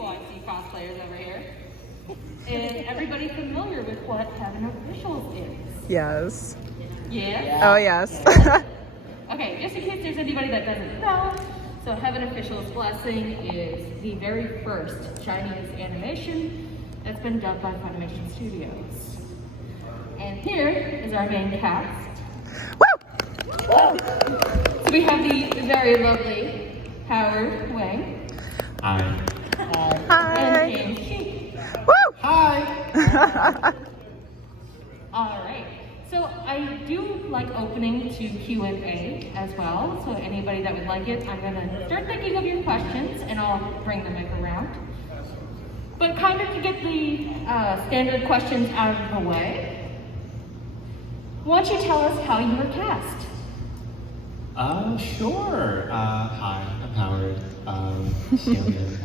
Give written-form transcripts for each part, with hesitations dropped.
Oh, I see cosplayers over here. Is everybody familiar with what Heaven Officials is? Yes. Yeah? Oh, yes. Okay, just in case there's anybody that doesn't know, so Heaven Officials Blessing is the very first Chinese animation that's been done by Funimation Studios. And here is our main cast. Woo! So we have the very lovely Howard Wang. Hi. Hi. And James Sheik. Woo! Hi. All right. So I do like opening to Q&A as well. So anybody that would like it, I'm gonna start thinking of your questions and I'll bring the mic around. But kind of to get the standard questions out of the way, why don't you tell us how you were cast? Sure. Hi, I'm Howard. Alien.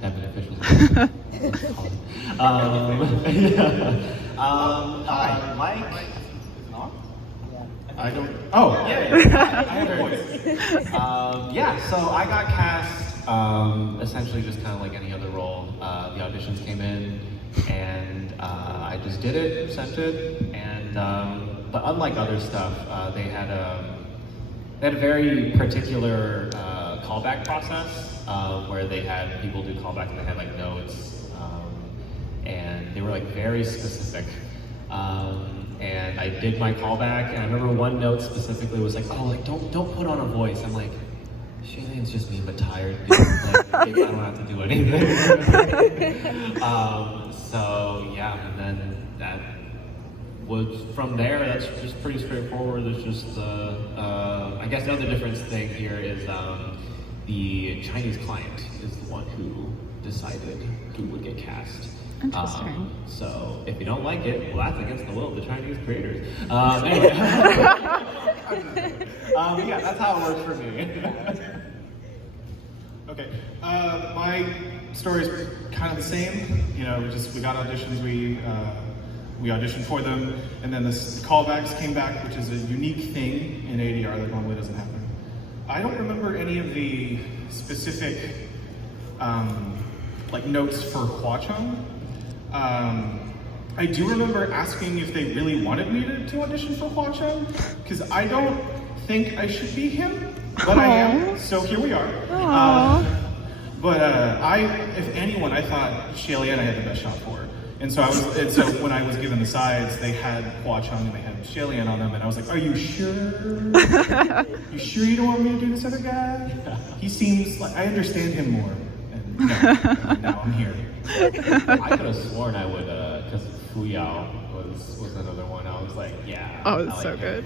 Heaven Officials. Hi, Mike. I don't. Oh, yeah. I have a voice. Yeah. So I got cast. Essentially, just kind of like any other role. The auditions came in, and I just did it, sent it, and but unlike other stuff, they had a very particular callback process where they had people do callbacks and they had like notes. And they were like very specific. And I did my callback, and I remember one note specifically was like, "Oh, like don't put on a voice." I'm like, "Shaylene's just me, but tired. Dude. Like, I don't have to do anything." So yeah, and then that was from there. That's just pretty straightforward. There's just I guess the other difference thing here is the Chinese client is the one who decided who would get cast. Interesting. So if you don't like it, well, that's against the will of the Chinese creators. Anyway. Yeah, that's how it works for me. Okay, my story is kind of the same. You know, we got auditions, we auditioned for them, and then the callbacks came back, which is a unique thing in ADR that normally doesn't happen. I don't remember any of the specific like notes for Hua Chang. I do remember asking if they really wanted me to audition for Hua Chang, because I don't think I should be him, but I am, so here we are. But if anyone, I thought Shaylene I had the best shot for. And so when I was given the sides, they had Hua Chang and they had Shaylene on them, and I was like, "Are you sure? You sure you don't want me to do this other guy? He seems like I understand him more." And now I'm here. I could have sworn I would, because Fu Yao was another one. I was like, yeah. Oh, it's I so like good.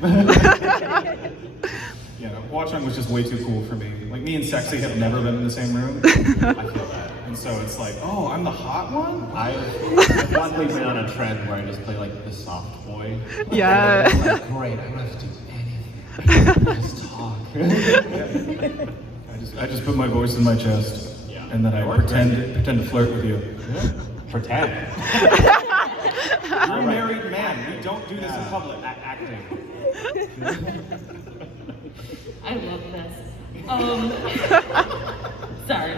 Yeah, Hua Chang was just way too cool for me. Like, me and Sexy have never been in the same room. I feel that. And so it's like, oh, I'm the hot one? I've finally been on a trend where I just play like the soft boy. Yeah. And I'm like, great, I don't have to do anything. Just talk. I just put my voice in my chest. Yeah. And then I pretend to flirt with you. Pretend. You're a married man. We don't do this in public. Acting. I love this. Sorry.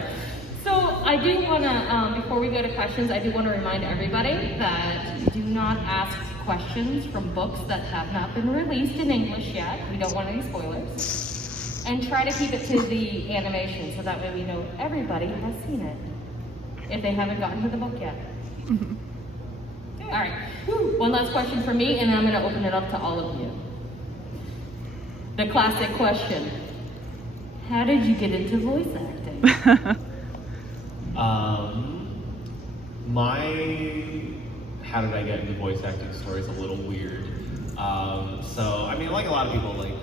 So I do want to, before we go to questions, I do want to remind everybody that do not ask questions from books that have not been released in English yet. We don't want any spoilers. And try to keep it to the animation, so that way we know everybody has seen it, if they haven't gotten to the book yet. All right, one last question for me, and then I'm going to open it up to all of you. The classic question: how did you get into voice acting? My how did I get into voice acting story is a little weird. So I mean, like a lot of people, like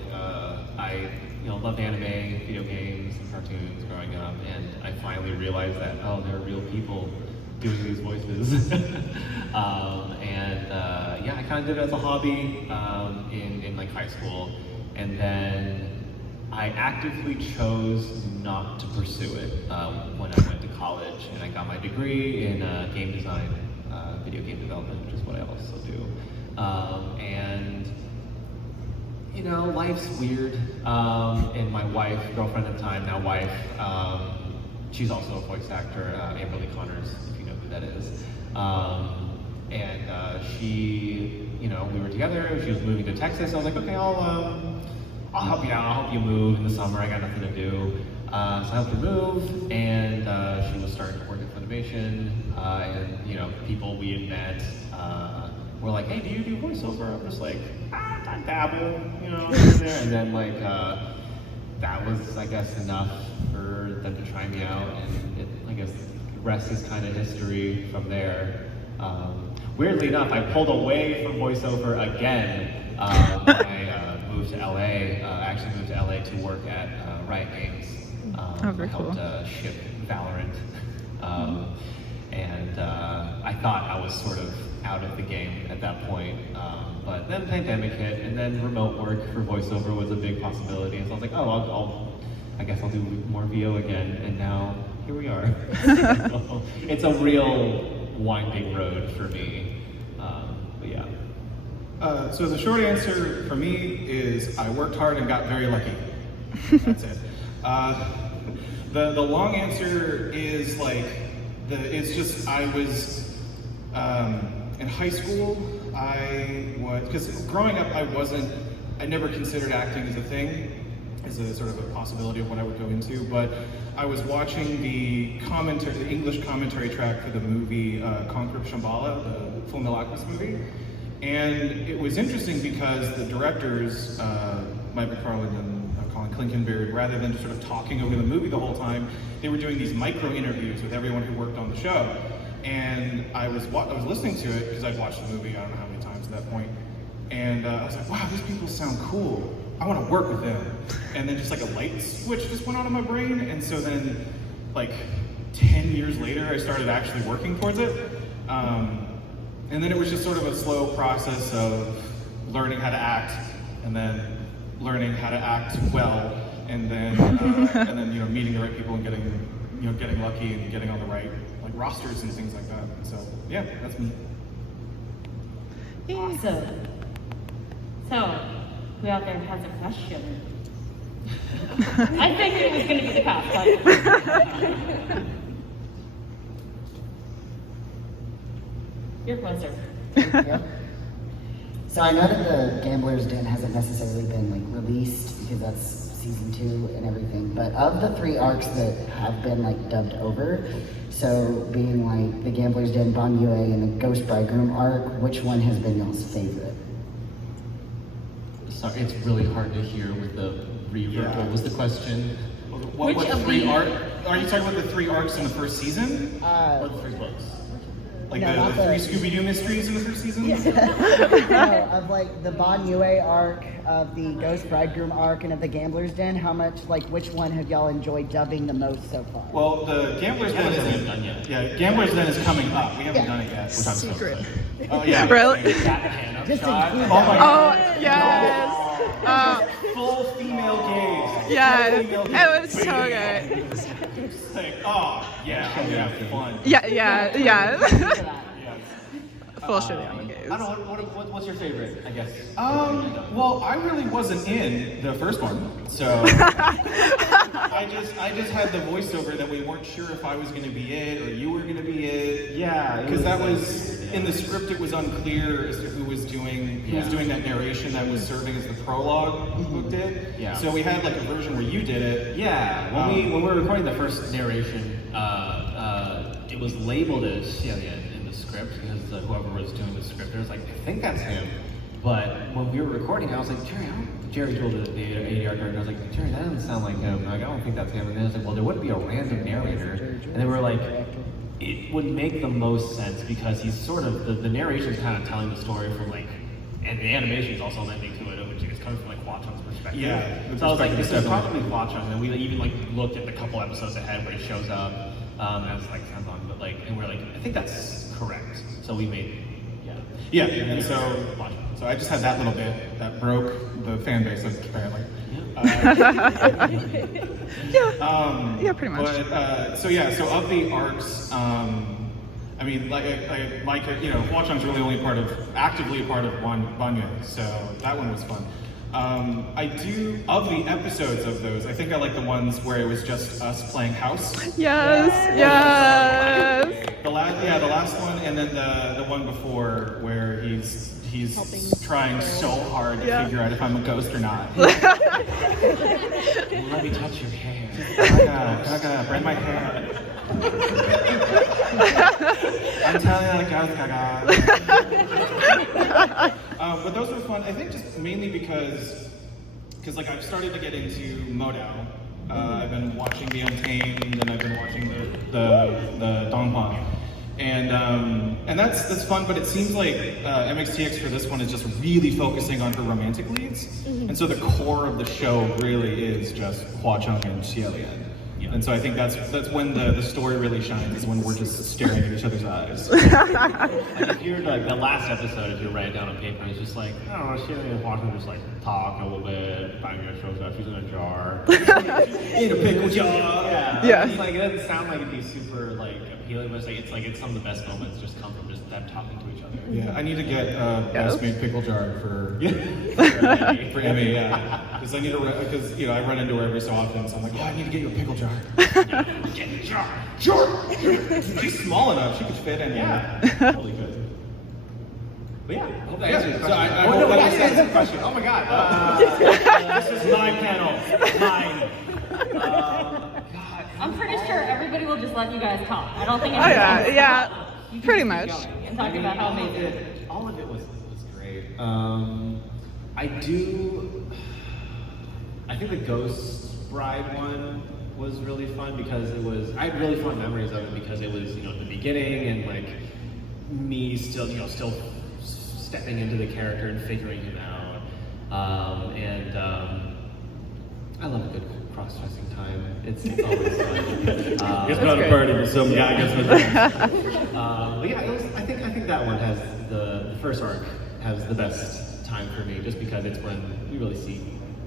I loved anime, video games, and cartoons growing up, and I finally realized that there are real people doing these voices. Yeah, I kind of did it as a hobby in like high school, and then I actively chose not to pursue it when I went to college, and I got my degree in game design, video game development, which is what I also do. And you know, life's weird, and my wife, girlfriend at the time, now wife, she's also a voice actor, Amberly Connors, if you know who that is. She, you know, we were together. She was moving to Texas. I was like, okay, I'll help you out. I'll help you move in the summer. I got nothing to do. So I helped her move, and she was starting to work at Funimation. And you know, people we had met were like, hey, do you do voiceover? I'm just like, I dabble, you know, here and there. And then like that was, I guess, enough for them to try me out, and I guess the rest is kind of history from there. Weirdly enough, I pulled away from voiceover again when I moved to LA. I actually moved to LA to work at Riot Games. Very cool. I helped ship Valorant. I thought I was sort of out of the game at that point. But then pandemic hit, and then remote work for voiceover was a big possibility. And so I was like, oh, I guess I'll do more VO again. And now here we are. It's a real winding road for me, but yeah. So the short answer for me is I worked hard and got very lucky. That's it. The long answer is like it's just I was in high school. Because growing up I never considered acting as a thing, as a sort of a possibility of what I would go into, but I was watching the English commentary track for the movie Conquer of Shambhala, the Full Metal Alchemist movie, and it was interesting because the directors, Mike McFarland and Colin Klinkenbeard, rather than just sort of talking over the movie the whole time, they were doing these micro interviews with everyone who worked on the show. And I was listening to it because I'd watched the movie I don't know how many times at that point, and I was like, wow, these people sound cool. I want to work with them. And then just like a light switch just went on in my brain, and so then like 10 years later I started actually working towards it. And then it was just sort of a slow process of learning how to act, and then learning how to act well, and then you know, meeting the right people and getting lucky and getting on the right like rosters and things like that. So yeah, that's me. Awesome. So, who out there has a question? I figured it was going to be the cosplayer. You're closer. Yeah. So I know that the Gambler's Den hasn't necessarily been like released because that's season 2 and everything, but of the 3 arcs that have been like dubbed over, so being like the Gambler's Den, Bon Yue, and the Ghost Bridegroom arc, which one has been y'all's favorite? Sorry, it's really hard to hear with the reverb. Yeah. What was the question? What 3 arcs? Are you talking about the 3 arcs in the first season? Or the 3 books? Like No, the 3 Scooby-Doo mysteries in the first season? No, of like the Bon Yue arc, of the Ghost Bridegroom arc, and of the Gambler's Den, which one have y'all enjoyed dubbing the most so far? Well, the Gambler's Den hasn't done yet. Yeah, Gambler's Den is coming up. We haven't done it yet. Which I'm so Secret. excited. Oh yeah. Really? Just include Oh my that. Oh, yes. Full female gaze. Yeah, Full female gaze. it was so good. It's like, oh yeah, I'm gonna have fun. Yeah. Full shit I don't know, what's your favorite, I guess? Well, I really wasn't in the first one, so I just had the voiceover that we weren't sure if I was going to be it or you were going to be it. Yeah, because that was in the script. It was unclear as to who was doing that narration that was serving as the prologue. The book did. Yeah. So we had like a version where you did it. Yeah. When we were recording the first narration, it was labeled as Celia in the script because whoever was doing the script, there was like, I think that's him. But when we were recording, I was like, Jerry told the ADR character, I was like, Jerry, that doesn't sound like him. Like, I don't think that's him. And then I was like, well, there wouldn't be a random narrator. And they were like, it would make the most sense because he's sort of, the narration's kind of telling the story from like, and the animation is also lending to it, which is coming from like Hwa-Chung's perspective. Yeah. So I was like, this is probably Hwa-Chung. And we even like looked at the couple episodes ahead where he shows up. And I was like, sounds on, but like, and we're like, I think that's correct. So we made, Yeah, and so I just had that little bit that broke the fan base apparently. Yeah, pretty much. But so of the arcs, I mean, like Hwa-Chung's really only actively a part of Banya, so that one was fun. I do, of the episodes of those, I think I like the ones where it was just us playing house. Yes. The last one, and then the one before where he's trying so hard to figure out if I'm a ghost or not. Let me touch your hair. Gaga, braid my hair. I'm telling you, Gaga. But those were fun. I think just mainly because like I've started to get into Modao. I've been watching the Untamed, and I've been watching the Donghua. And that's fun, but it seems like MXTX for this one is just really focusing on her romantic leads. And so the core of the show really is just Hua Cheng and Xie Lian. And so I think that's when the story really shines, is when we're just staring at each other's eyes. Like if you're like the last episode, if you write it down on paper, it's just like, I don't know, Xie Lian and Hua Cheng just like talk a little bit, Bangya shows up, she's in a jar. In a pickle jar. Yeah. It's like, it doesn't sound like it'd be super like appealing, but it's some of the best moments just come from just them talking to each other. Yeah, I need to get best made pickle jar for Emmy, yeah. Because I need to, because I run into her every so often, so I'm like, I need to get you a pickle jar. Get a jar. Sure. She's small enough; she could fit in. Yeah. Totally good. But yeah, I hope that answers your So question. I hope that answers the question. Oh my god. This is my panel. Mine. I'm pretty sure everybody will just let you guys talk. I don't think Oh anybody's yeah, gonna yeah. stop. You can Pretty just much. keep going and talk about how amazing. All of it was great. I think the Ghost Bride one was really fun because I had really fun memories of it because it was, the beginning and like me still stepping into the character and figuring him out. I love a good cross-dressing time. It's always fun. It's not a party, but some guy gets with it. But yeah, I think that one has the first arc has the best time for me, just because it's when we really see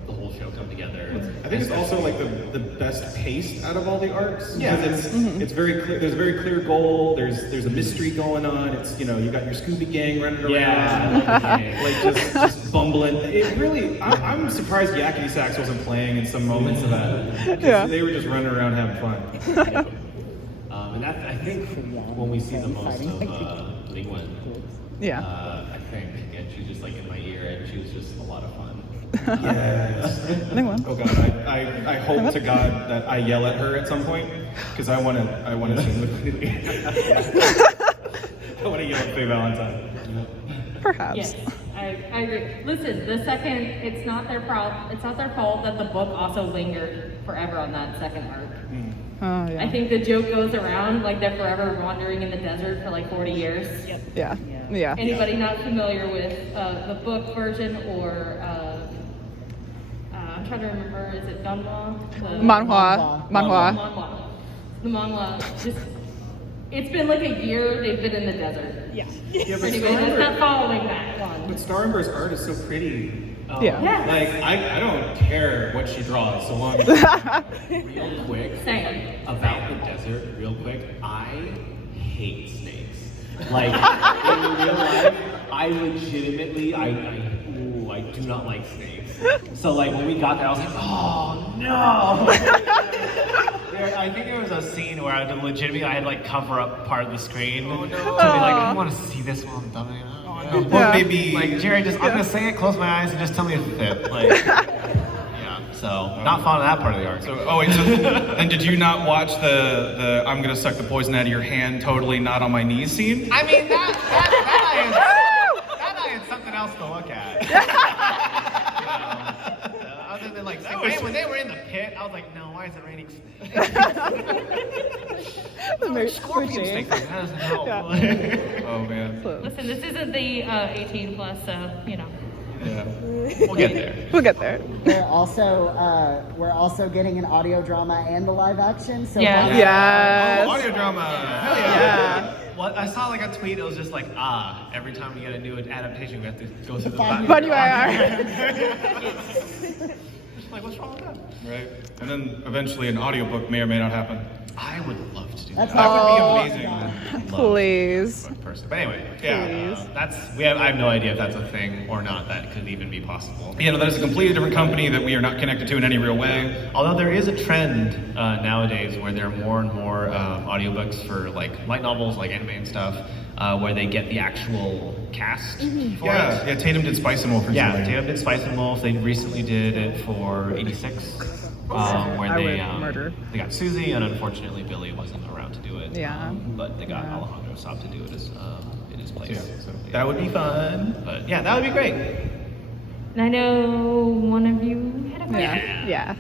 the whole show come together. I think it's also like the best paced out of all the arcs. Yeah. Because it's very clear. There's a very clear goal. There's a mystery going on. It's you got your Scooby Gang running around. Yeah. Like just bumbling. It really. I'm surprised Yakety Sax wasn't playing in some moments of that. Yeah. They were just running around having fun. And that, I think when we see the most of Ling Wen, Yeah. I think, and she's just like in my ear, and she was just a lot of fun. Yes. Oh God, I hope to God that I yell at her at some point because I want to sing with Lily. I want to yell at Faye Valentine. Perhaps. Yes, I agree. Listen, the second, it's not their fault that the book also lingered forever on that second arc. Oh yeah. I think the joke goes around like they're forever wandering in the desert for like 40 years. Yeah. Yeah. Anybody not familiar with the book version or I'm trying to remember, is it Donghua? Manhua. Manhua. The manhwa. It's been like a year they've been in the desert. Yeah, but Pretty much. It's not following that one. But Star Amber's art is so pretty. Yeah. Yeah. Like I don't care what she draws so long as Real quick, Same. about the desert, real quick, I hate snakes. Like, in real life, I legitimately, I do not like snakes. So like, when we got there, I was like, oh no! I think there was a scene where I had like cover up part of the screen to be like, I don't want to see this while I'm dubbing it. well, Yeah. maybe Like, Jerry, I'm gonna sing it, close my eyes, and just tell me if it fit. Like, yeah, so, not fond of that part of the arc. So, and did you not watch the I'm gonna suck the poison out of your hand, totally not on my knees scene? I mean, that I had something else to look at. Other than like, when they were in the pit, I was like, no, why is it raining snakes? Scorpion snakes. That doesn't help. Oh man. Listen, this isn't the 18 plus, so, Yeah. We'll get there. We'll get there. We're also getting an audio drama and the live action. So Yeah. Yes. Oh, audio drama. Hell Yeah. Well, I saw like a tweet, it was just like, every time we get a new adaptation, we have to go through the But you are. Like, what's wrong with that? Right. And then eventually an audiobook may or may not happen. I would love to do That's that. That would Oh. be amazing. Love Please. to be a person. But anyway, Yeah. Please. I have no idea if that's a thing or not. That could even be possible. You know, that is a completely different company that we are not connected to in any real way. Although there is a trend nowadays where there are more and more audiobooks for like light novels, like anime and stuff, where they get the actual cast for it. Yeah, Tatum did Spice and Wolf recently. Yeah, Tatum did Spice and Wolf. They recently did it for 86, where I they would murder. they got Susie, and unfortunately Billy wasn't around to do it. Yeah. But they got Yeah. Alejandro Saab to do it in his place. Yeah, so that would be fun. But yeah, that would be great. And I know one of you had a question. Yeah.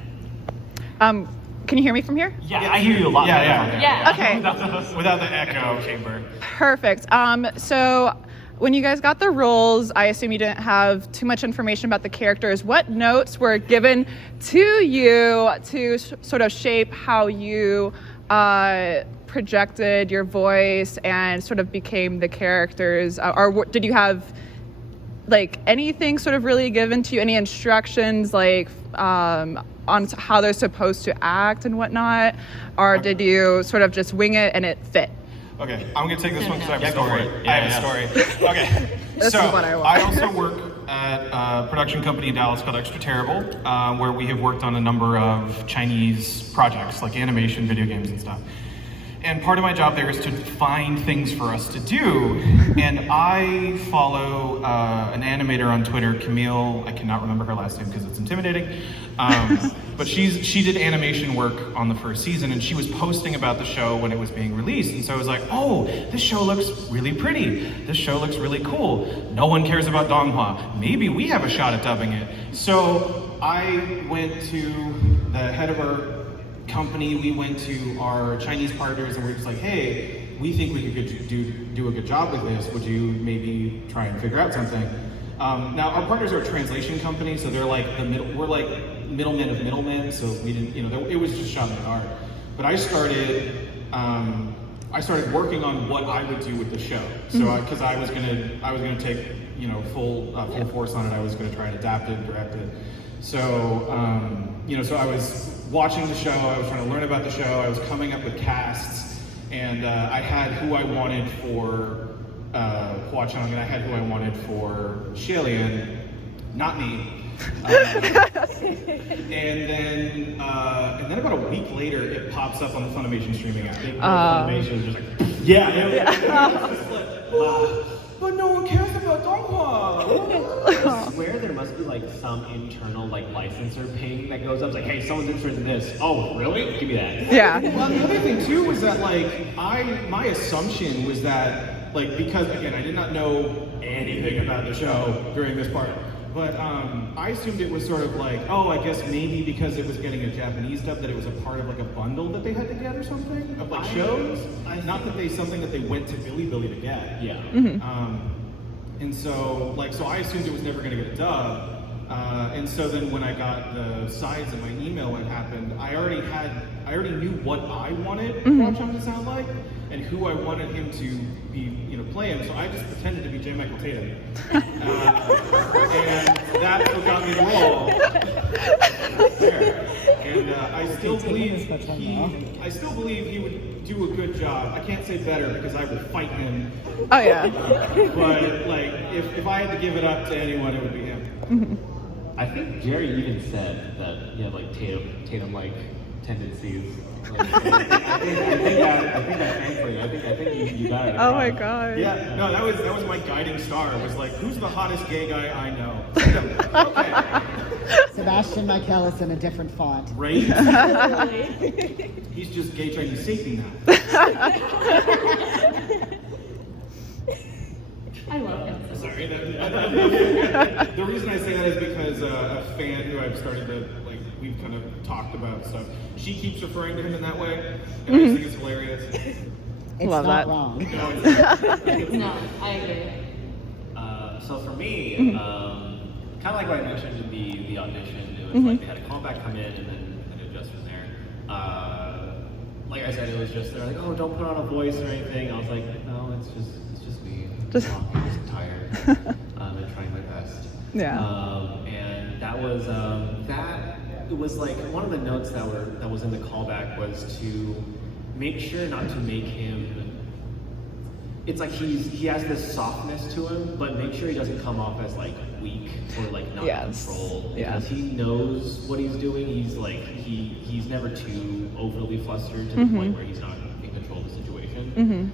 Can you hear me from here? Yeah, I hear you a lot. Yeah, better. Yeah. Okay. Without the echo chamber. Perfect. So when you guys got the roles, I assume you didn't have too much information about the characters. What notes were given to you to sort of shape how you projected your voice and sort of became the characters? Or did you have like anything sort of really given to you, any instructions like on how they're supposed to act and whatnot? Or did you sort of just wing it and it fit? Okay, I'm gonna take this one because I have Yeah, a go for story. it. I have a story. Okay, This so is what I want. I also work at a production company in Dallas called Extra Terrible, where we have worked on a number of Chinese projects like animation, video games, and stuff. And part of my job there is to find things for us to do. And I follow an animator on Twitter, Camille. I cannot remember her last name because it's intimidating. But she did animation work on the first season, and she was posting about the show when it was being released. And so I was like, oh, this show looks really pretty. This show looks really cool. No one cares about Donghua. Maybe we have a shot at dubbing it. So I went to the head of our company, we went to our Chinese partners, and we're just like, hey, we think we could do a good job with this. Would you maybe try and figure out something? Now, our partners are a translation company, so they're like we're like middlemen of middlemen, so we didn't, it was just shot in the dark. But I started working on what I would do with the show. So, because I was gonna take, full force on it. I was gonna try and adapt it and direct it. So, so I was watching the show, I was trying to learn about the show, I was coming up with casts, and I had who I wanted for Hua Cheng, and I had who I wanted for Shilian, not me. And then about a week later, it pops up on the Funimation streaming app. Funimation is just like, but no one cares about Donghua. I swear there must be like some internal like licensor ping that goes up like, hey, someone's interested in this. Oh, really? Give me that. Yeah. Well, the other thing too was that my assumption was that because again I did not know anything about the show during this part, but I assumed it was sort of like, oh, I guess maybe because it was getting a Japanese dub that it was a part of like a bundle that they had to get or something of like shows. Not that something that they went to Billy to get. Yeah. And so I assumed it was never going to get a dub. And so then when I got the sides in my email when it happened, I already knew what I wanted Hua Cheng to sound like and who I wanted him to be, play him. So I just pretended to be J. Michael Tatum. And that's what got me the role. There. And I still believe he would do a good job. I can't say better because I would fight him. Oh yeah. But if I had to give it up to anyone, it would be him. I think Jerry even said that he had like Tatum like tendencies. I think you got it. Oh my god. Yeah, no, that was my guiding star. It was like, who's the hottest gay guy I know? Okay. Sebastian Michaelis in a different font. Right? He's just gay Chinese Satan now. I love him. Sorry. The reason I say that is because a fan who I've started to, we've kind of talked about stuff, she keeps referring to him in that way, and I just think it's hilarious. It's Love not that. wrong. No, I agree. So for me, kind of like what I mentioned in the audition, it was like they had a callback come in and then adjust from there. Like I said, it was just, they're like, oh, don't put on a voice or anything. I was like, no, it's just me. I'm just tired. I'm trying my best. Yeah. And that was it was like one of the notes that was in the callback was to make sure not to make him it's like he has this softness to him, but make sure he doesn't come off as like weak or like not in control. Because he knows what he's doing. He's like he's never too overly flustered to the point where he's not in control of the situation.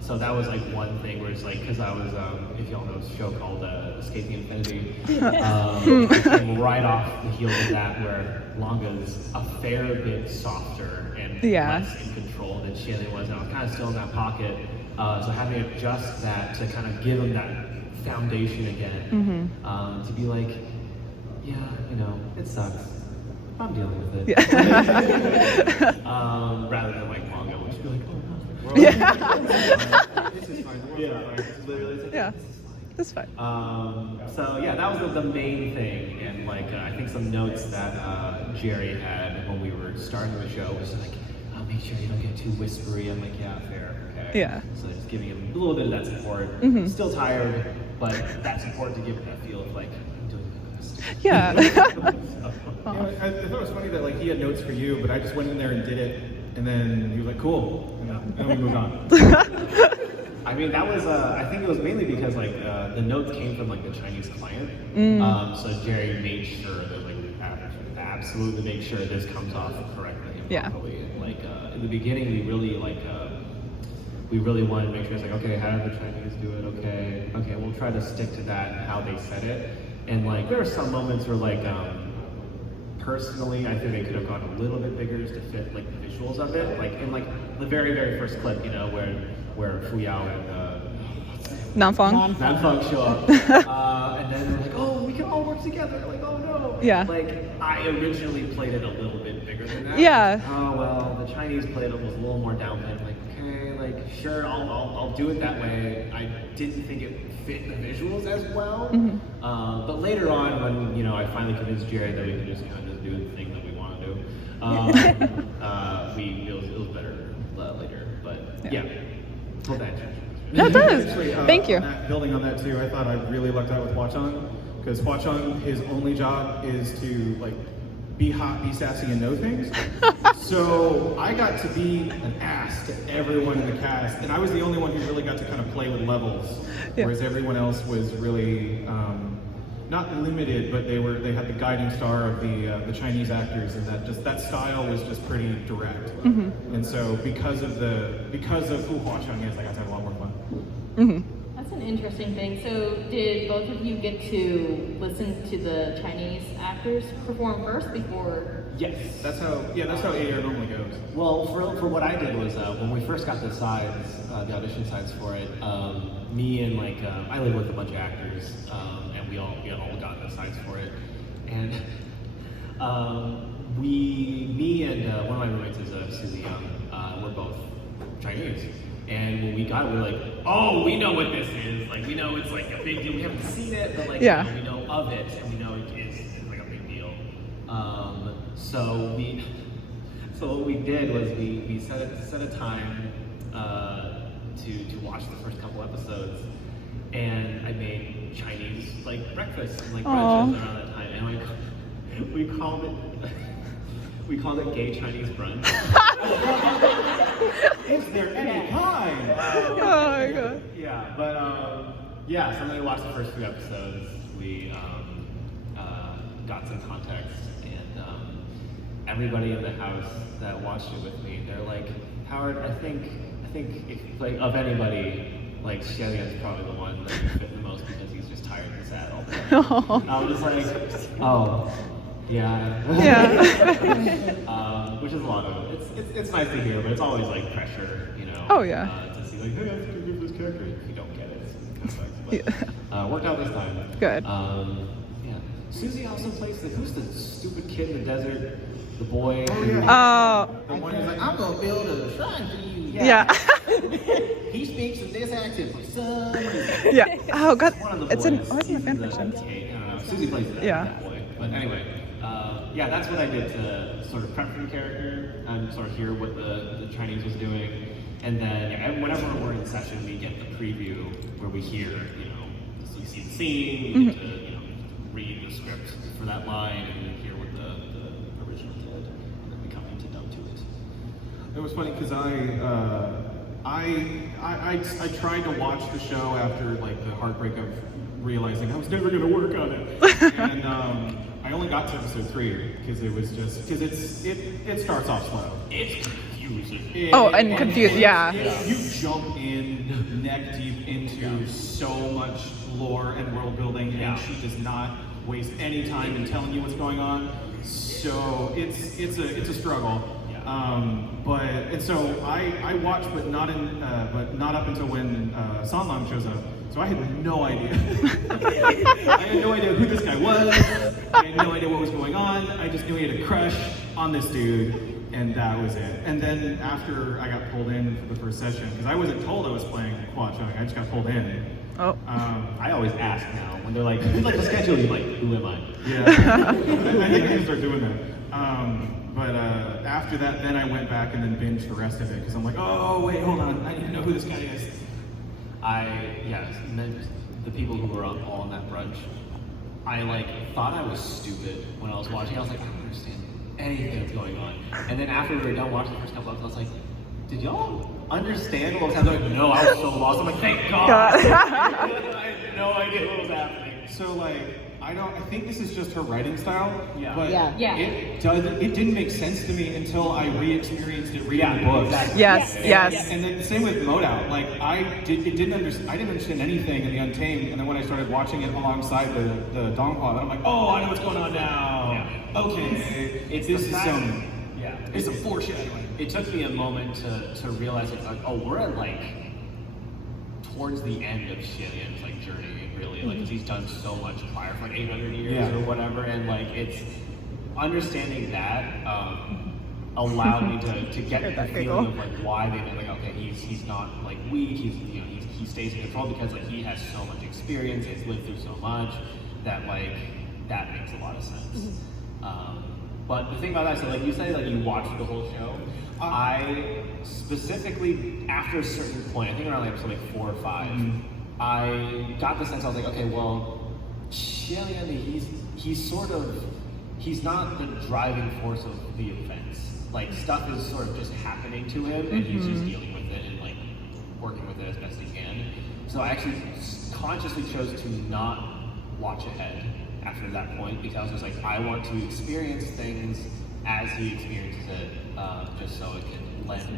So that was like one thing where it's like, because I was, if y'all know, a show called Escaping Infinity, came right off the heels of that, where Longa's a fair bit softer and less in control than Xianli was, and I was kind of still in that pocket. So having to adjust that to kind of give him that foundation again, to be like, yeah, you know, it sucks. I'm dealing with it. Rather than like manga, which be like, oh no. This is fine. Yeah, that's fine. So yeah, that was the main thing, and like I think some notes that Jerry had when we were starting the show was like, oh, make sure you don't get too whispery. I'm like, yeah, fair, okay. Yeah. So just giving him a little bit of that support. Still tired, but that support to give him that feel of like, I'm doing my best. Yeah. I thought it was funny that like he had notes for you, but I just went in there and did it, and then he was like, cool, and then we moved on. I mean, that was, I think it was mainly because like the notes came from like the Chinese client. So Jerry made sure that like absolutely make sure this comes off correctly and properly. Like in the beginning, we really wanted to make sure it's like, okay, how did the Chinese do it? Okay, we'll try to stick to that and how they said it. And like there were some moments where like personally, I think they could have gone a little bit bigger just to fit like the visuals of it. Like in like the very first clip, you know, where Fu Yao and Nanfang show up, and then they're like, oh, we can all work together. Like, oh no. Yeah. Like I originally played it a little bit bigger than that. Yeah. Oh well, the Chinese played it was a little more downplayed. Like, okay, like sure, I'll do it that way. I didn't think it fit the visuals as well. But later on, when you know, I finally convinced Jerry that we could just kind of just do the thing that we want to do, it was better later. But yeah. Hope that answers. No, it does. Actually, Thank you. Building on that too, I thought I really lucked out with Hwa-Chang, because Hwa-Chang, his only job is to like be hot, be sassy, and know things. So I got to be an ass to everyone in the cast, and I was the only one who really got to kind of play with levels, whereas everyone else was really not limited, but they had the guiding star of the Chinese actors, and that style was just pretty direct. And so because of who Hwa-Chang is, I got to have a lot more fun. That's an interesting thing. So did both of you get to listen to the Chinese actors perform first before? Yes. That's how AR normally goes. Well, for what I did was when we first got the audition sides for it, me and like I live with a bunch of actors, and we all got the sides for it, and me and one of my roommates is Susie Young. We're both Chinese, and when we got it, we were like, oh, we know what this is. Like we know it's like a big deal. We haven't seen it, but like you know, we know of it, and we know it's like a big deal. So what we did was we set a time to watch the first couple episodes, and I made Chinese like breakfast and like brunches around that time, and we called it gay Chinese brunch. Is there any time? Oh my god. Yeah, but so then we watched the first few episodes. We got some context, and everybody in the house that watched it with me, they're like, Howard, I think if, like of anybody, like Xianli's probably the one that would fit the most because he's just tired and sad all the time. I was just like, oh, yeah. Which is a lot of it. It's nice to hear, but it's always like pressure, you know. Oh yeah. To see like, hey, I have to give this character. If you don't get it, it's kind of sucks. But worked out this time. Good. Yeah. Susie also plays who's the stupid kid in the desert? The boy. Oh yeah. Oh. The one who's like, I'm gonna build a shrine for you. Yeah. He speaks in this accent for some reason. Yeah. Oh god. One of the It's boys. in a fan He's fiction. I don't know. Susie plays that boy. But anyway, that's what I did to sort of prep for the character and sort of hear what the Chinese was doing. And then whenever we're in session, we get the preview where we hear, you know, so you see the scene, we get to, you know, read the script for that line and then hear what the original did, and then we come in to dub to it. It was funny because I tried to watch the show after like the heartbreak of realizing I was never going to work on it, and I only got to episode 3 because it starts off slow. It's confusing. And confused, yeah. You jump in neck deep into so much lore and world building, and she does not waste any time in telling you what's going on. So it's a struggle. And so I watched, but not up until when Sanlam shows up. So I had no idea. I had no idea who this guy was. I had no idea what was going on. I just knew he had a crush on this dude, and that was it. And then after I got pulled in for the first session, because I wasn't told I was playing Hua Chang, I just got pulled in. Oh. I always ask now when they're like, "Who's like the schedule?" You're like, "Who am I?" Yeah. I think I need to start doing that. But after that, then I went back and then binged the rest of it because I'm like, oh wait, hold on, I need to know who this guy is. The people who were all on that brunch, I thought I was stupid when I was watching. I was like, I don't understand anything that's going on. And then after we were done watching the first couple episodes, I was like, did y'all understand what was happening? Like, no, I was so lost. I'm like, thank God. I had no idea what was happening. So I think this is just her writing style. Yeah. But Yeah. it didn't make sense to me until I re-experienced it reading the books. Exactly. Yes. And then same with Mode Out. I didn't understand anything in the Untamed, and then when I started watching it alongside the Donghua, then I'm like, oh, I know what's going on now. Yeah. Okay. It's some foreshadowing. It took me a moment to realize we're at towards the end of Xilian's journey, really, because he's done so much prior for 800 years or whatever, and it's understanding that allowed me to get the feeling of why they made okay, he's not weak, he stays in control because he has so much experience, he's lived through so much that that makes a lot of sense. But the thing about that, so you say you watched the whole show. I specifically, after a certain point, I think around episode 4 or 5, I got the sense I was okay, well, Xilian, he's not the driving force of the events. Stuff is sort of just happening to him, and he's just dealing with it and working with it as best he can. So I actually consciously chose to not watch ahead after that point because I was just I want to experience things as he experiences it, just so it can lend to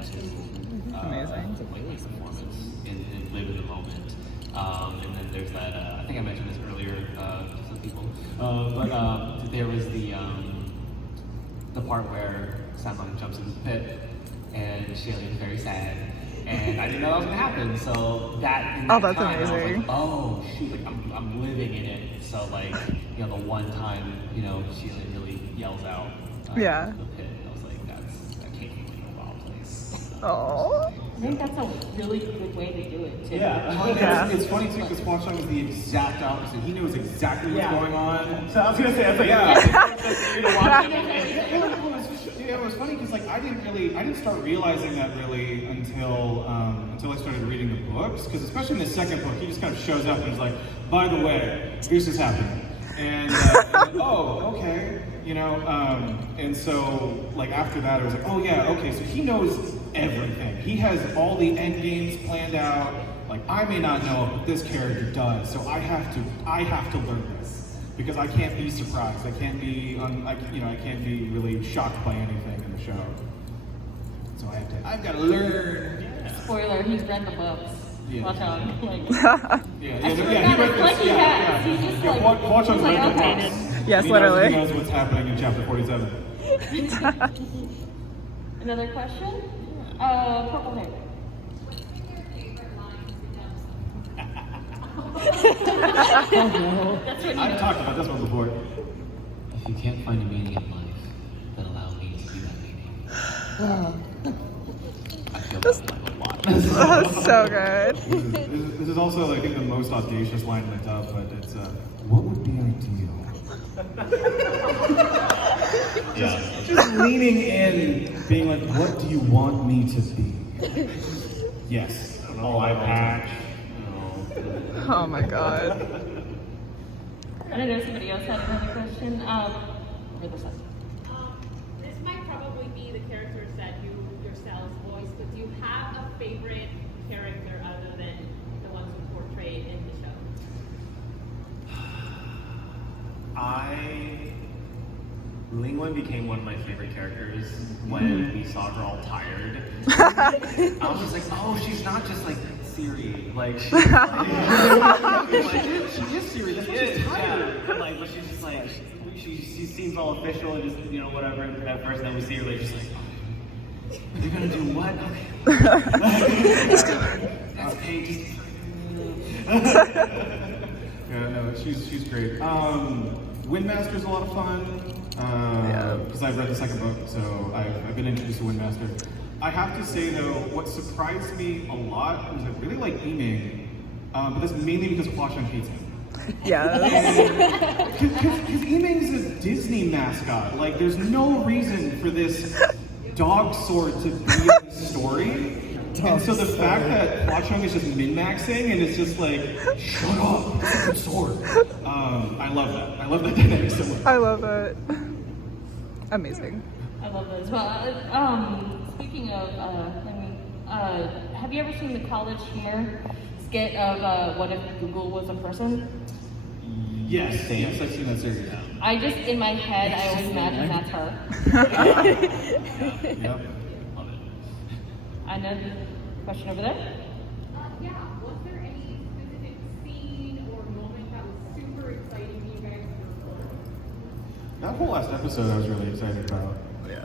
performance and live in the moment. And then there's that. I think I mentioned this earlier to some people, but there was the part where Sanlam jumps in the pit, and Xilian is very sad. And I didn't know that was gonna happen, so that that's time, amazing. I was oh shoot, I'm living in it. So the one time, Xilian really yells out the pit, I was that came from a wild place. Oh. I think that's a really good way to do it too. Yeah. It's funny too because Hua Chang was the exact opposite. He knows exactly what's going on. So I was gonna say, it was funny because I didn't start realizing that really until I started reading the books. Because especially in the second book, he just kind of shows up and he's like, by the way, here's what's happening. And oh, okay, and so after that, I was oh yeah, okay, so he knows everything. He has all the end games planned out. I may not know, but this character does. So I have to learn this because I can't be surprised. I can't be I can't be really shocked by anything in the show. So I've got to learn. Spoiler: he's read the books. Yeah. Watch out. He has. He's just Watch out, read the updated. books. Yes, He literally. knows what's happening in chapter 47. Another question? Purple hair. That's what I've talked about this one before. If you can't find a meaning in life, then allow me to be that meaning. I feel that a lot. That's so good. This is also, I think, the most audacious line in the dub, but it's, what would be ideal? Just leaning in, being what do you want me to be? Yes. Eye patch. Oh my god. I don't know if somebody else had another question. Over the side. This might probably be the characters that you Sal's voice, but do you have a favorite character other than the ones you portrayed in the show? Lingwen became one of my favorite characters when we saw her all tired. I was just like, oh, she's not just like Siri, like she's she is Siri. That's why she's tired. Yeah. Like, but she's just like she seems all official and just whatever. And at first, then we see her like just like, oh, you're gonna do what? Okay. That's Paige. Yeah, no, she's great. Windmaster's a lot of fun. Because I've read the second book, so I've been introduced to Windmaster. I have to say though, what surprised me a lot was I really like Wu Ming, but that's mainly because Hua Cheng hates him. Yeah. Because Wu Ming's a Disney mascot. Like, there's no reason for this dog sword to be in the story. And so the fact that Hua Cheng is just min-maxing and it's just like, shut up, it's a good sword. I love that. I love that dynamic so much. I love it. Amazing. I love that as well. Speaking of, have you ever seen the college humor skit of what if Google was a person? Yes, I've seen that series. I just, in my head, I always imagine that's her. Yep. Love it. I know the question over there. Yeah, was there any specific scene or moment that was super exciting to you guys to record? That whole last episode I was really excited about.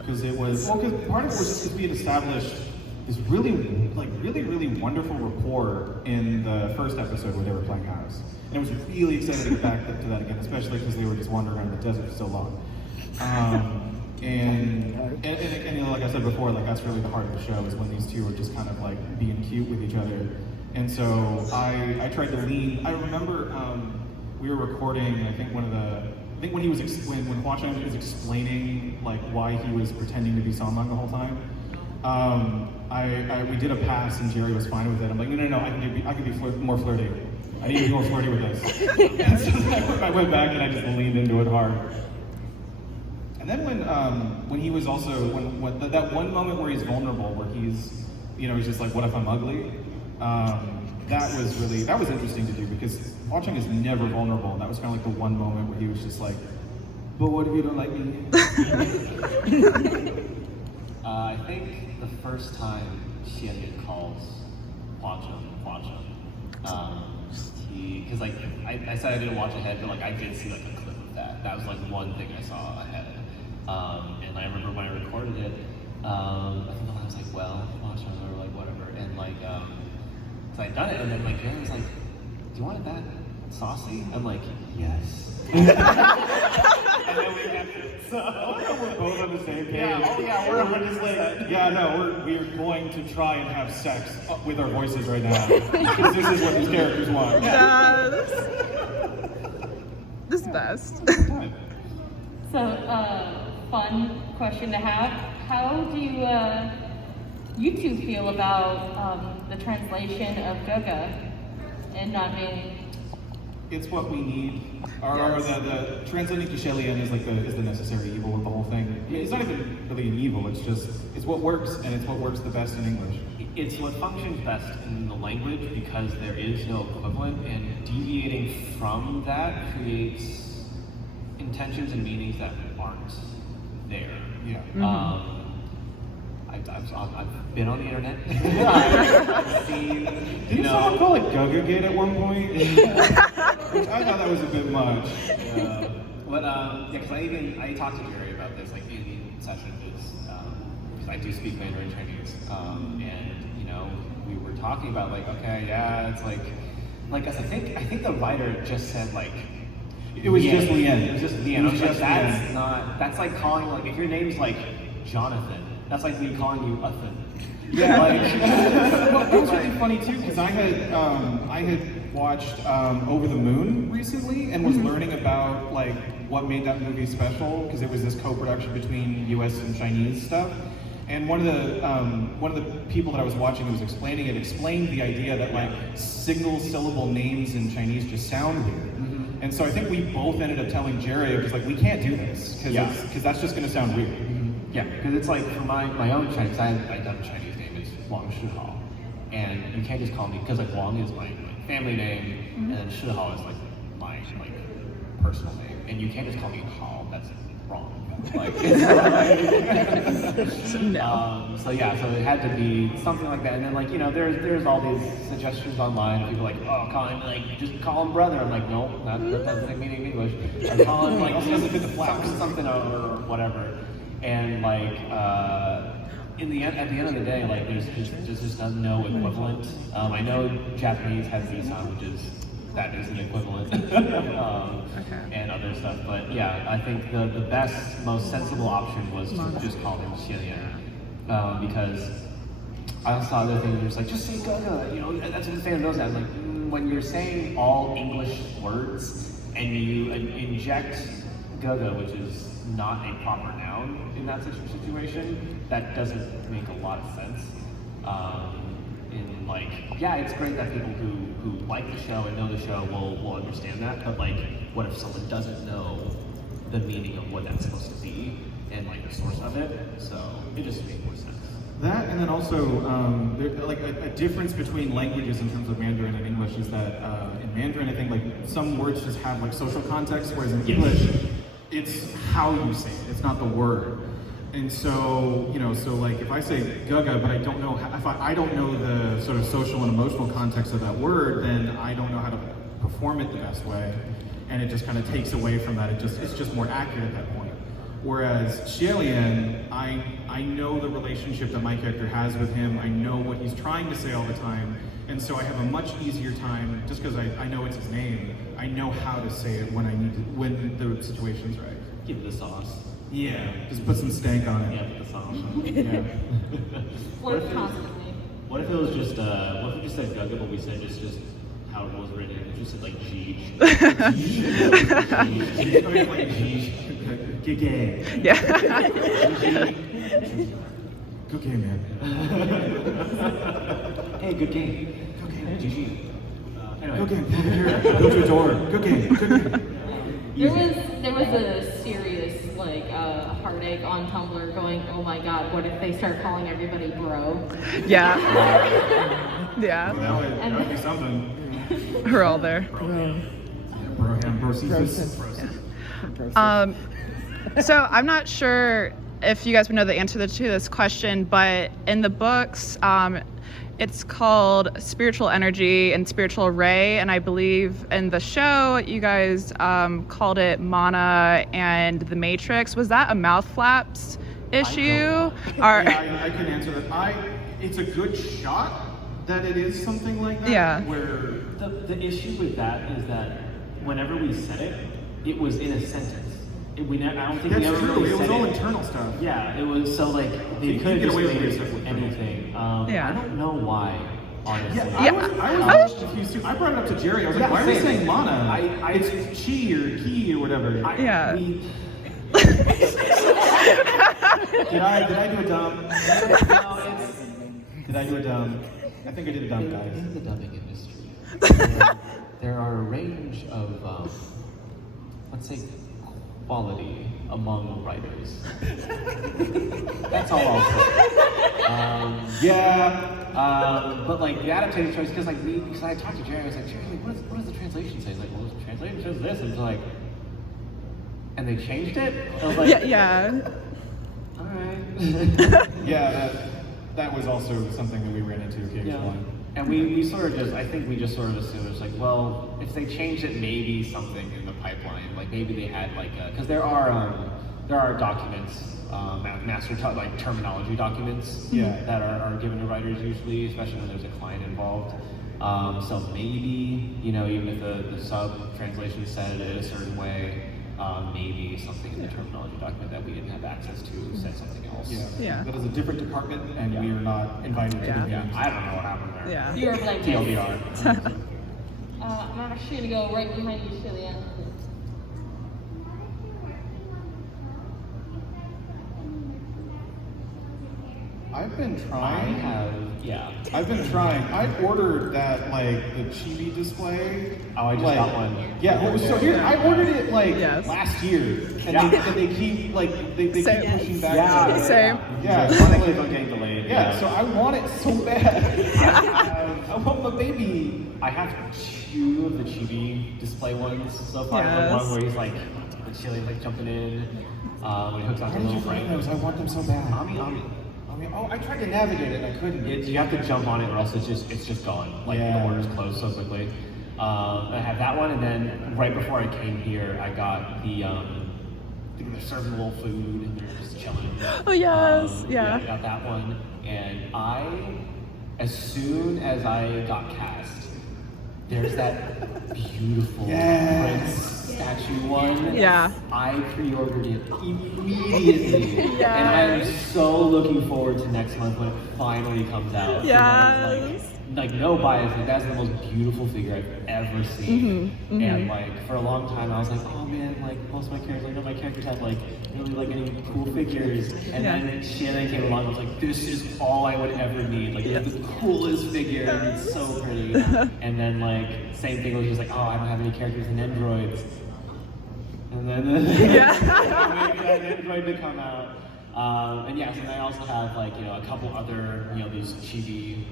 Because it was, because part of it was just being established this really wonderful rapport in the first episode where they were playing house. And I was really excited to get back to that again, especially because they were just wandering around the desert for so long. And like I said before, like that's really the heart of the show is when these two are just kind of like being cute with each other. And so I tried to lean. I remember we were recording. I think when he was when Hua Cheng was explaining like why he was pretending to be Songbong the whole time. We did a pass and Jerry was fine with it. I'm like, no, I can be more flirty. I need to be more flirty with this. And so I went back and I just leaned into it hard. And then when he was also when that one moment where he's vulnerable, where he's just like, what if I'm ugly? That was interesting to do because Hua Cheng is never vulnerable, and that was kind of like the one moment where he was just like, but what if you don't like me? I think the first time Xianyan calls Hua Cheng, because like I said I didn't watch ahead, but like I did see like a clip of that. That was like one thing I saw ahead. And I remember when I recorded it, I think I was like, well, Hua Cheng or like whatever, and like so I'd done it, and then like Garen was like, do you want it that saucy? I'm like, yes. And then we kept it. So We're both on the same page. Yeah, we're just like, we're going to try and have sex with our voices right now. Because this is what these characters want. Yes. This is best. So, fun question to have. How do you two feel about the translation of Gaga and not being? It's what we need. The translating to Shelian is like the necessary evil with the whole thing. I mean, it's not even really an evil. It's what works, and it's what works the best in English. it's what functions best in the language because there is no equivalent, and deviating from that creates intentions and meanings that aren't there. Yeah. I've been on the internet. I've seen, Didn't someone call it Gugagate at one point? Which I thought that was a bit much. Because I talked to Jerry about this like in the session because I do speak Mandarin Chinese, and we were talking about like, okay, yeah, it's like I think the writer just said like. It was just Lien. It was just Lien. That's like calling, like, if your name's like Jonathan, that's like me calling you Uthan. Yeah, that was really funny too, because I had watched Over the Moon recently and was learning about like what made that movie special, because it was this co-production between U.S. and Chinese stuff. And one of the people that I was watching who was explaining it explained the idea that like single syllable names in Chinese just sound weird. And so I think we both ended up telling Jerry, because like we can't do this because that's just going to sound weird. Yeah, because it's like for my own Chinese, I have a Chinese name. It's Wang Shihao, and you can't just call me because like Wang is my family name, and then Shihao is like my personal name, and you can't just call me Hao. That's wrong. Like, so yeah, so it had to be something like that, and then like there's all these suggestions online. People like, oh, call him like just call him brother. I'm like, no, that doesn't mean in English. I call him like something or whatever. And like at the end of the day, like there's just no equivalent. I know Japanese has Isan, which is that is an equivalent, and other stuff. But yeah, I think the best, most sensible option was to just call him Xianyan, because I saw other things. Just like just say Gaga, that's what the fan knows. I'm like, when you're saying all English words and you inject Gaga, which is not a proper noun in that situation, that doesn't make a lot of sense. In like, yeah, it's great that people who like the show and know the show will understand that, but like, what if someone doesn't know the meaning of what that's supposed to be and like the source of it? So it just made more sense. That, and then also, like a difference between languages in terms of Mandarin and English is that in Mandarin, I think like some words just have like social context, whereas in English, it's how you say it. It's not the word. And so, so like if I say Gaga, but I don't know if I don't know the sort of social and emotional context of that word, then I don't know how to perform it the best way, and it just kind of takes away from that. It's just more accurate at that point. Whereas Xielian, I know the relationship that my character has with him. I know what he's trying to say all the time, and so I have a much easier time just because I know it's his name. I know how to say it when I need to, when the situation's right. Give it the sauce. Yeah, just put some stank on it. Yeah, put the sauce. Yeah. Flirt constantly. What if it was just what if we just said Gaga, but we said just how it was written? It just said like G. Gay. Yeah. Good game, man. Hey, good game. Good game. GG. Anyway. Good game. Over here. Go to a door. Good game. Good game. There was a serious heartache on Tumblr going, oh my god, what if they start calling everybody bro? Yeah. Yeah. That would be something. We're all there. So I'm not sure if you guys would know the answer to this question, but in the books, it's called Spiritual Energy and Spiritual Ray, and I believe in the show you guys called it Mana and the Matrix. Was that a mouth flaps issue? I can answer that. It's a good shot that it is something like that. Yeah. Where the issue with that is that whenever we said it, it was in a sentence. I don't think we ever really said it was all internal stuff. Yeah, it was so like they could get away with anything. Yeah. I don't know why. Honestly. I was confused too. I brought it up to Jerry. I was like, why are we saying mana? It's chi or ki or whatever. Did I do a dumb? Did I do a dumb? I think I did a dumb, guys. In the dubbing industry, there are a range of, let's say, quality among writers. That's all I'll say. But like the adaptation choice, because I talked to Jerry, I was like, Jerry, what does the translation say? He's like, well, the translation says this, and it's like, and they changed it. I was like, yeah. All right. Yeah, that was also something that we ran into occasionally. Yeah. And we sort of I think we just sort of assumed it's like, well, if they changed it, maybe something in the pipeline, like maybe they had because there are documents, master terminology documents that are given to writers usually, especially when there's a client involved. So maybe, even if the sub translation said it a certain way, maybe something in the terminology document that we didn't have access to said something else. Yeah. That is a different department, and we were not invited to the Yeah, meeting. I don't know what happened there. Yeah. You're like TLDR. I'm actually gonna go right behind you, Shilian. I I've been I trying. have, yeah. I've been trying. I ordered that the chibi display. Oh, I just got one. Yeah. Well, so here I ordered it Yes. last year, and they keep they keep Same. pushing back. Yeah. Same. Yeah. So they keep on getting delayed. Yeah. So I want it so bad. I want my baby. I have 2 of the chibi display ones so far. Yes. The one where he's like the chili jumping in, when he hooks onto How the did you little find frame. those? I want them so bad. Ami. Oh, I tried to navigate it. I couldn't. You have to jump on it or else it's just gone. Like Yeah. the order's closed so quickly. I have that one, and then right before I came here, I got the they're serving a little food and they're just chilling. Oh, yes. Yeah. I got that one, and as soon as I got cast, there's that beautiful Prince statue one. Yeah. I pre-ordered it immediately, and I am so looking forward to next month when it finally comes out. 'Cause I was Yes. like no bias, like that's the most beautiful figure I've ever seen. And like for a long time, I was like, oh man, like most of my characters, like none of my characters have like really like any cool figures. And then Shannon came along, I was like, this is all I would ever need. Like it's the coolest figure, and it's so pretty. And then like same thing was just like, oh, I don't have any characters in androids. And then waiting for that android to come out. And yes, and I also have like a couple other these chibi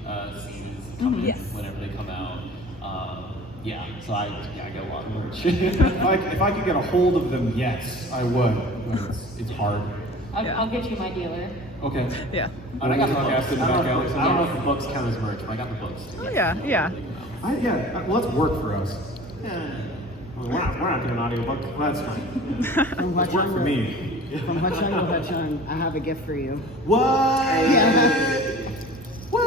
scenes coming whenever they come out. So I get a lot of merch. If I could get a hold of them, yes, I would. But it's hard. I'll get you my dealer. Okay. Yeah. And I got the Podcast books. in the I don't background. know if the books count as merch, but I got the books too. Oh, yeah. Yeah. Well, that's work for us. Well, we're not doing audiobook. Well, that's fine. From That's work for me. From Hutchung, I have a gift for you. What? Yeah. What?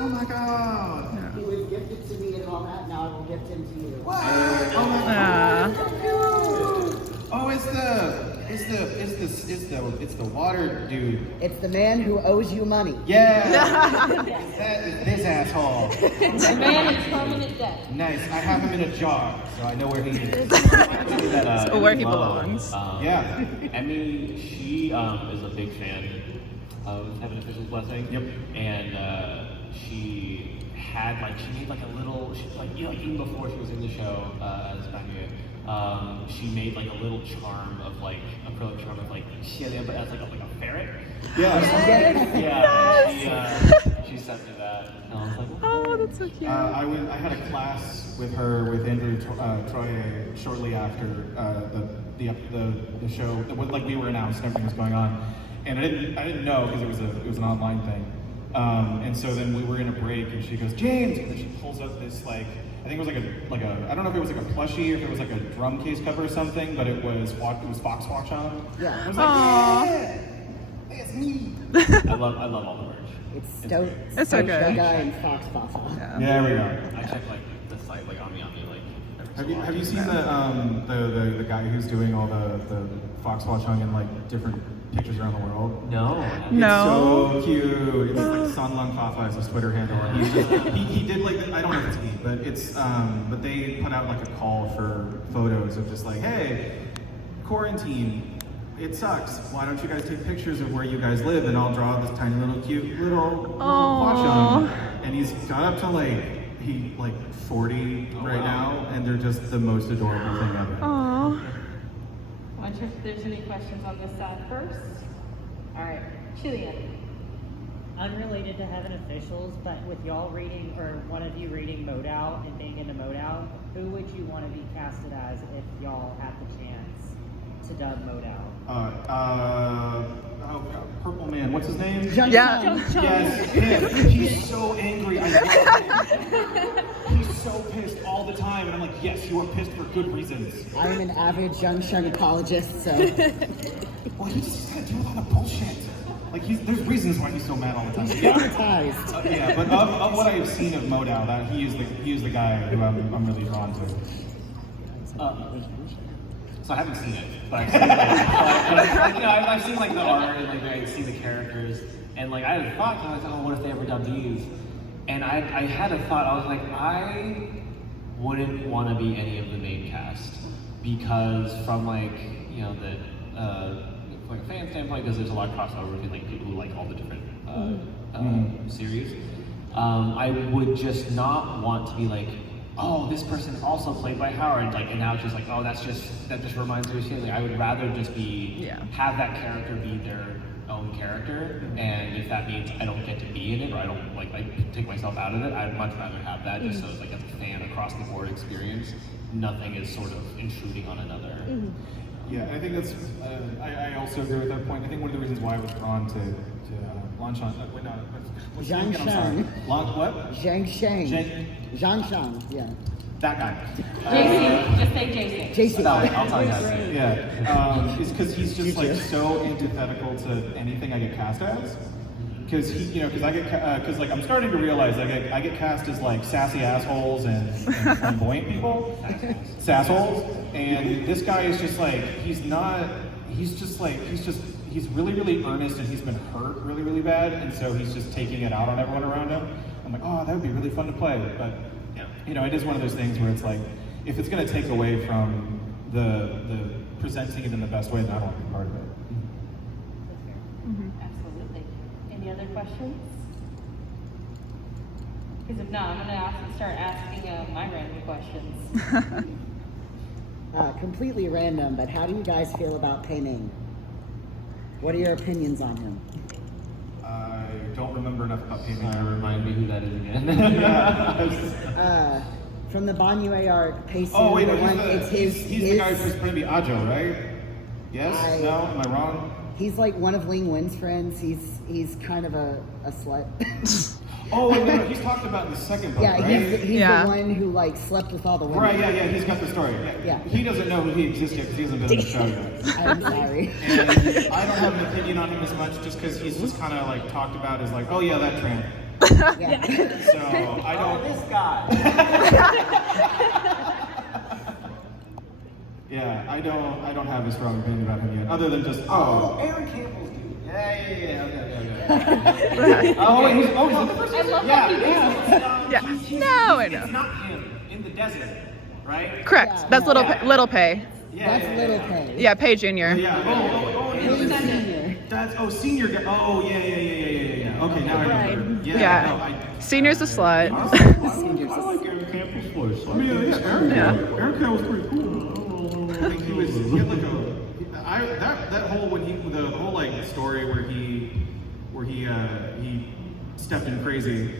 Oh my god. He was gifted to me and all that. Now I will gift him to you. What? Oh my god. Uh, Oh, it's the water dude. It's the man who owes you money. Yeah. That is this asshole. The man is permanent debt. Nice. I have him in a jar, so I know where he is. So where he belongs. Yeah. Emmy, she is a big fan of Heaven Official's Blessing. Yep. And she made like a little, even before she was in the show as Banya, she made like a little charm of like acrylic charm of like but as like a ferret. Yeah. Yeah. She sent me that. And I was like, oh, that's so cute. I had a class with her with Andrew Troye shortly after the show. Like we were announced and everything was going on, and I didn't know because it was an online thing. And so then we were in a break, and she goes, James, and then she pulls up this I think it was like a I don't know if it was like a plushie or if it was like a drum case cover or something, but it was Fox Watch on. Yeah. I was like, yeah, that's me. I love all the merch. It's great. It's so good. Guy and Fox Papa. Yeah. There we go. I check like the site like Ami like every so Have you often. seen the guy who's doing all the Fox Watch on in like different pictures around the world? No. No. It's so cute. It's like San Lung Fafa is his Twitter handle, and he's just, he did like I don't know if it's he, but it's but they put out like a call for photos of just like, hey, quarantine. It sucks. Why don't you guys take pictures of where you guys live, and I'll draw this tiny little cute little watch on him. And he's got up to like 40 right now, and they're just the most adorable thing ever. Aww. I wonder if there's any questions on this side first. All right, Chilean. Unrelated to Heaven Officials, but with y'all reading, or one of you reading Modal and being into Modal, who would you want to be casted as if y'all had the chance to dub Modal? Oh God, Purple Man. What's his name? Yeah. Yes, him. He's so angry. I love him. He's so pissed all the time, and I'm like, yes, you are pissed for good reasons. I'm an avid Junction apologist, so. Well, he just gotta deal with all the bullshit. Like, there's reasons why he's so mad all the time. Traumatized. Yeah, but of what I have seen of Modal, that he is the guy who I'm really drawn to. So I haven't seen it, but I've seen I've seen like the art and like I've seen the characters, and like I had a thought, I was like, oh, what if they ever dub these? And I had a thought, I was like, I wouldn't want to be any of the main cast because from like the from a fan standpoint, because there's a lot of crossover between like people who like all the different series. I would just not want to be like, oh, this person also played by Howard, like, and now it's just like, oh, that just reminds me of shit. Like, I would rather just have that character be their own character, and if that means I don't get to be in it, or I don't like take myself out of it, I'd much rather have that, just so it's like as a fan across the board experience, nothing is sort of intruding on another. Yeah, I think that's. I also agree with that point. I think one of the reasons why I was drawn to Lanchan. Wait, no, what's Zhang I'm sorry. Shang. What? Zhang Shang. Zhang Shang, yeah. That guy. JC, just say JC. JC. I'll tell you that. Yeah, it's because he's just like so antithetical to anything I get cast as. Because because like I'm starting to realize like I get cast as like sassy assholes and flamboyant people, sassholes, and this guy is just like he's really really earnest, and he's been hurt really really bad, and so he's just taking it out on everyone around him. I'm like, oh, that would be really fun to play, but it is one of those things where it's like, if it's going to take away from the presenting it in the best way, then I don't want to be part of it. Absolutely. Any other questions? Because if not, I'm going to start asking my random questions. Completely random, but how do you guys feel about Pei Ming? What are your opinions on him? I don't remember enough about Pei Ming. Remind me who that is again. From the Banyue arc, Pei Su, Oh wait, the no, one, he's the guy who's supposed to be Ajo, right? Yes? No? Am I wrong? He's like one of Ling Wen's friends. He's kind of a slut. Oh wait, no, he's talked about in the second book, Yeah, right? he's the one who like slept with all the women. Right, yeah, he's got the story. Yeah. He doesn't know who he exists yet because he hasn't been in the show yet. I'm sorry. And I don't have an opinion on him as much just because he's just kind of like talked about as like, oh yeah, that tramp. Yeah. So I don't. This guy. Yeah, I don't have a strong opinion about him yet, other than just Aaron Campbell's dude. Okay. oh wait, he's I love Yeah. No, I know. It's not him in the desert, right? Correct. Yeah, That's no. Little Pei. That's Little Pei. Yeah, Pei Jr. Yeah. He's senior. That's senior guy. Oh yeah. Okay, now I remember. Yeah. Senior's a slut. I like Aaron Campbell's voice. I mean, Aaron Campbell's pretty cool. Like he had like that whole the whole like story where he stepped in crazy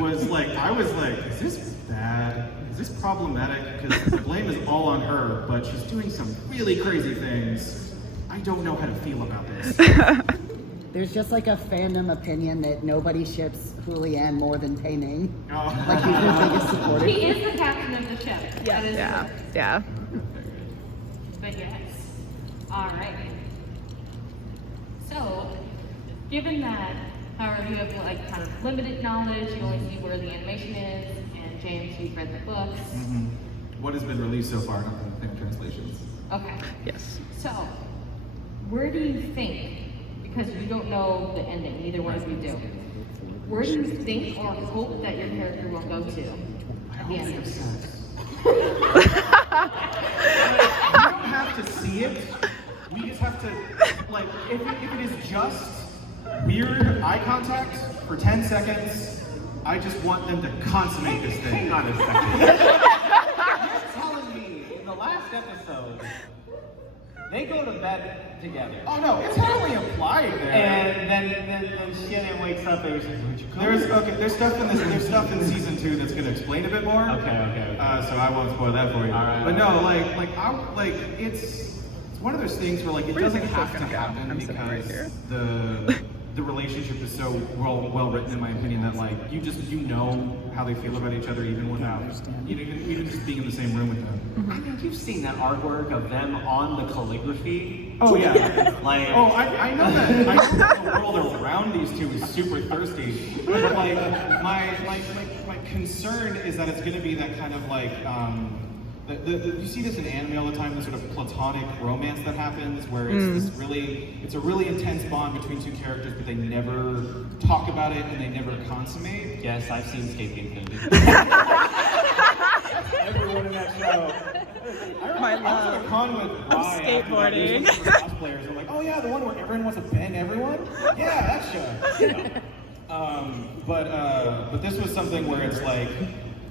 was like, I was like, is this bad? Is this problematic? Because the blame is all on her, but she's doing some really crazy things. I don't know how to feel about this. There's just like a fandom opinion that nobody ships Julianne more than Pei Ming. Oh. Like he's her biggest supporter. He is the captain of the ship. That is Yeah. But yes. All right. So, given that, however, you have like kind of limited knowledge, you only see where the animation is, and James, you've read the books. Mm-hmm. What has been released so far? Not the fan translations. Okay. Yes. So, where do you think, because you don't know the ending, neither one of you do, where do you think or hope that your character will go to at the end of this? We don't have to see it. We just have to, like, if it is just weird eye contact for 10 seconds, I just want them to consummate this thing. Hang on a second. You're telling me in the last episode they go to bed together. Oh no, it's heavily implied there. And then Shannon wakes up and he's like, where'd you go? There's stuff in season 2 that's gonna explain a bit more. Okay. So I won't spoil that for you. All right. But no, it's one of those things where like it doesn't have to happen I'm sitting right here. because the relationship is so well written in my opinion that like you know how they feel about each other even without even just being in the same room with them. I mean, you've seen that artwork of them on the calligraphy. Oh yeah. Like, I know that the world around these two is super thirsty. But like my concern is that it's gonna be that kind of like you see this in anime all the time, the sort of platonic romance that happens where it's a really intense bond between two characters, but they never talk about it and they never consummate. yes, I've seen Escape the Infinity. Everyone in that show. My I was at a love con with of Rye skateboarding. after that. Cosplayers are like, oh yeah, the one where everyone wants to bang everyone. Yeah, that show. But this was something where it's like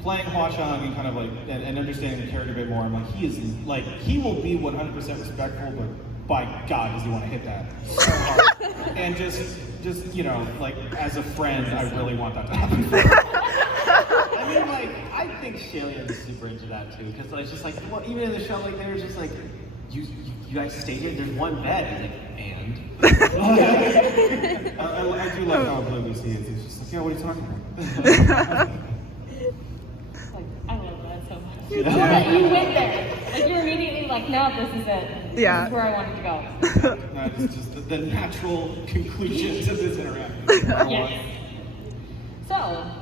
playing Hua Chang and kind of like and understanding the character a bit more. I'm like, he will be 100% respectful, but by God, does he want to hit that so hard? And just like as a friend, I really want that to happen. I mean, like, I think Shalian's super into that too, because it's just like, well, even in the show, like, they were just like, you guys stayed here, there's one bed. He's like, and? I do like how oblivious he is. He's just like, yeah, what are you talking about? Like, I love that so much. You went there. Like, you're immediately like, no, this is it. Yeah. This is where I wanted to go. No, it's just the natural conclusion to this interaction. Yes. So,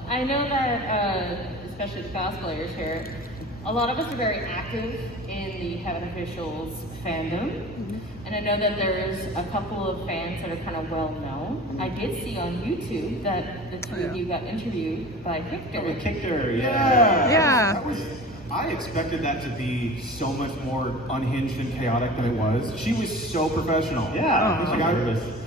I know that, especially the cosplayers here, a lot of us are very active in the Heaven Officials fandom. And I know that there's a couple of fans that are kind of well known. I did see on YouTube that the two of you got interviewed by Victor. With Victor, Yeah. I expected that to be so much more unhinged and chaotic than it was. She was so professional. Yeah,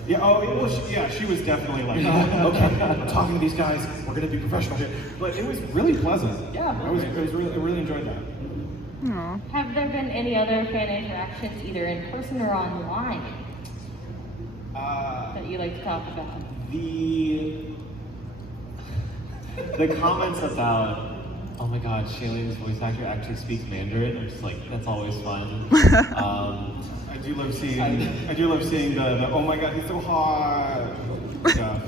Like, she was definitely like, okay, I'm talking to these guys, we're gonna be professional here. But it was really pleasant. Yeah, I really enjoyed that. Aw. Have there been any other fan interactions, either in person or online, that you like to talk about? The comments about, oh my God, Shalian's voice actor actually speaks Mandarin. I'm just like, that's always fun. I do love seeing the oh my God, he's so hot stuff.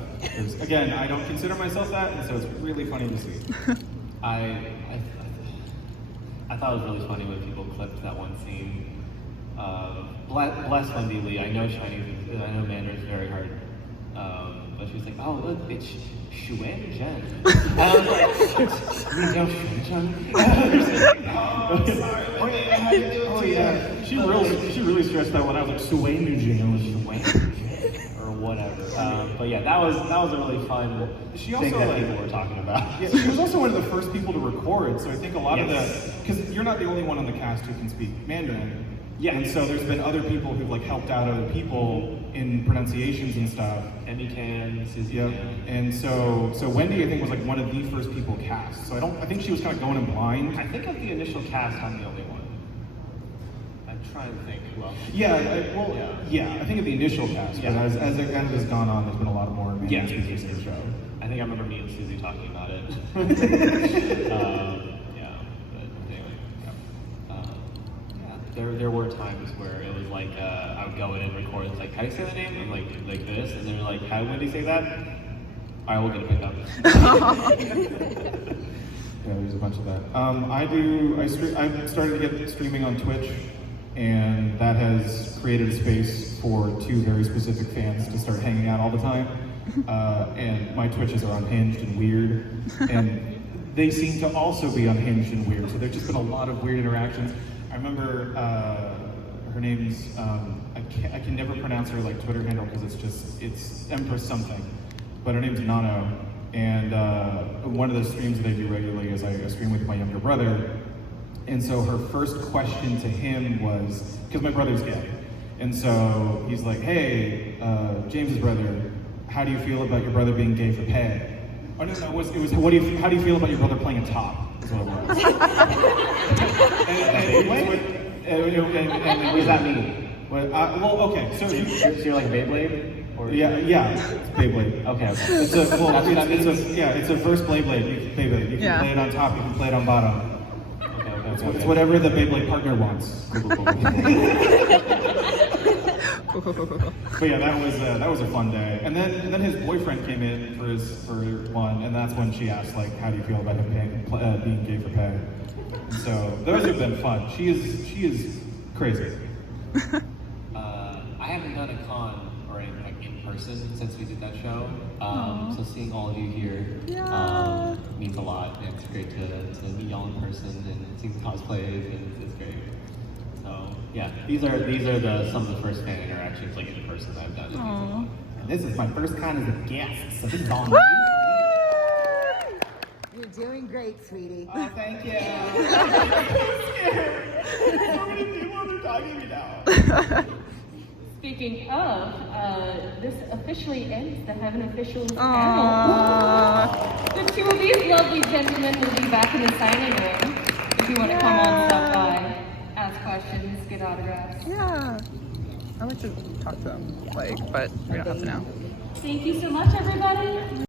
Again, I don't consider myself that, and so it's really funny to see. I thought it was really funny when people clipped that one scene. Bless Wendy Lee. I know Mandarin's very hard. But she was like, oh look, it's Xuan Zhen. And I was like, you know Xuan Zhen? Oh yeah. She really stressed that one. I was like, Suway Nujin. Or whatever. But yeah, that was a really fun thing that people were talking about. Yeah, she was also one of the first people to record, so I think a lot of because you're not the only one on the cast who can speak Mandarin. Yeah. And so there's been other people who've like helped out other people in pronunciations and stuff. Emmy Can, Susie Yeah. Can. And so Wendy, I think, was like one of the first people cast. So I think she was kind of going in blind. I think of the initial cast, I'm the only one. I'm trying to think who else. I think of the initial cast, but as it has gone on, there's been a lot more Mandarin speakers in the show. I think I remember me and Susie talking about it. But anyway, there were times where it was like I would go in and record. It's like, how do you say the name? I'm like this, and they're like, how would you say that? I will get a pickup. Yeah, there's a bunch of that. I started to get streaming on Twitch, and that has created a space for two very specific fans to start hanging out all the time. And my Twitches are unhinged and weird, and they seem to also be unhinged and weird. So there's just been a lot of weird interactions. I remember her name's I can never pronounce her like Twitter handle because it's Empress something, but her name's Nano. And one of the streams that I do regularly is I stream with my younger brother. And so her first question to him was, because my brother's gay, and so he's like, hey, James's brother, how do you feel about your brother being gay for pay? Oh no, it was how do you feel about your brother playing a top? Is what it was. and what does that mean? Well, okay, so you're like Beyblade? Or yeah, it's Beyblade. Okay. It's a verse Beyblade. Beyblade. You can play it on top. You can play it on bottom. It's whatever the Beyblade partner wants. But yeah, that was a fun day. And then his boyfriend came in for one, and that's when she asked like, how do you feel about him being gay for pay? And so those have been fun. She is crazy. I haven't done a con or anything like in person since we did that show. So seeing all of you here means a lot. And it's great to meet y'all in person and see the cosplays, and it's great. So yeah, these are some of the first fan interactions like in person I've done. And this is my first con as a guest, so this is all new. You're doing great, sweetie. Oh, thank you. So many people are talking to me now. Speaking of, this officially ends the Heaven Officials Aww. panel. The two of these lovely gentlemen will be back in the signing room if you want to come on, stop by, ask questions, get autographs. Yeah. I like to talk to them, like, but we don't have to now. Thank you so much, everybody.